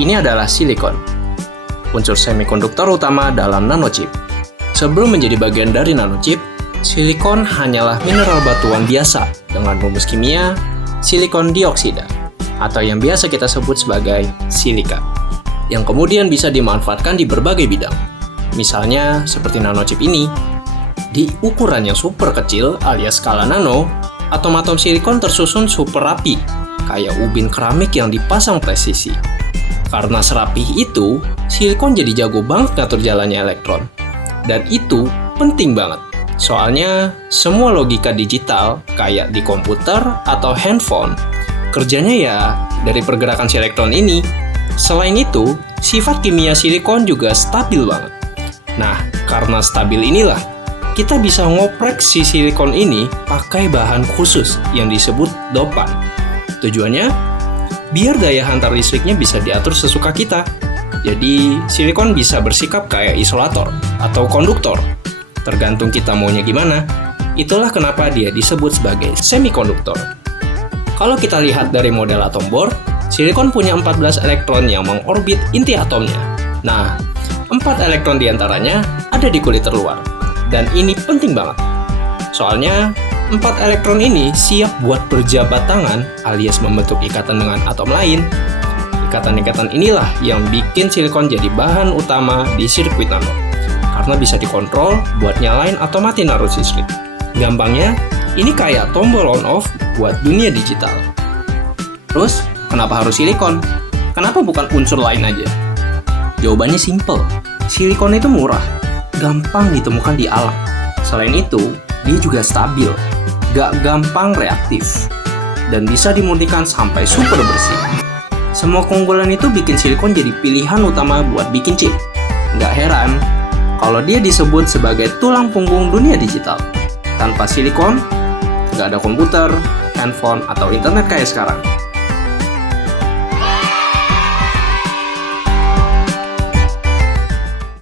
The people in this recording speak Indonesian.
ini adalah silikon, unsur semikonduktor utama dalam nanochip. Sebelum menjadi bagian dari nanochip, silikon hanyalah mineral batuan biasa dengan rumus kimia silikon dioksida, atau yang biasa kita sebut sebagai silika, yang kemudian bisa dimanfaatkan di berbagai bidang. Misalnya seperti nanochip ini. Di ukuran yang super kecil alias skala nano, atom-atom silikon tersusun super rapi, kayak ubin keramik yang dipasang presisi. Karena serapih itu, silikon jadi jago banget ngatur jalannya elektron. Dan itu penting banget. Soalnya, semua logika digital, kayak di komputer atau handphone, kerjanya ya dari pergerakan si elektron ini. Selain itu, sifat kimia silikon juga stabil banget. Nah, karena stabil inilah, kita bisa ngoprek si silikon ini pakai bahan khusus yang disebut dopan. Tujuannya, biar daya hantar listriknya bisa diatur sesuka kita. Jadi, silikon bisa bersikap kayak isolator atau konduktor. Tergantung kita maunya gimana. Itulah kenapa dia disebut sebagai semikonduktor. Kalau kita lihat dari model atom bor, silikon punya 14 elektron yang mengorbit inti atomnya. Nah, 4 elektron diantaranya ada di kulit terluar. Dan ini penting banget. Soalnya, 4 elektron ini siap buat berjabat tangan alias membentuk ikatan dengan atom lain. Ikatan-ikatan inilah yang bikin silikon jadi bahan utama di sirkuit nano. Karena bisa dikontrol buat nyalain atau matiin arus listrik. Gampangnya, ini kayak tombol on-off buat dunia digital. Terus, kenapa harus silikon? Kenapa bukan unsur lain aja? Jawabannya simple. Silikon itu murah, gampang ditemukan di alam. Selain itu, dia juga stabil, gak gampang reaktif, dan bisa dimurnikan sampai super bersih. Semua keunggulan itu bikin silikon jadi pilihan utama buat bikin chip. Gak heran kalau dia disebut sebagai tulang punggung dunia digital. Tanpa silikon, gak ada komputer, handphone, atau internet kayak sekarang.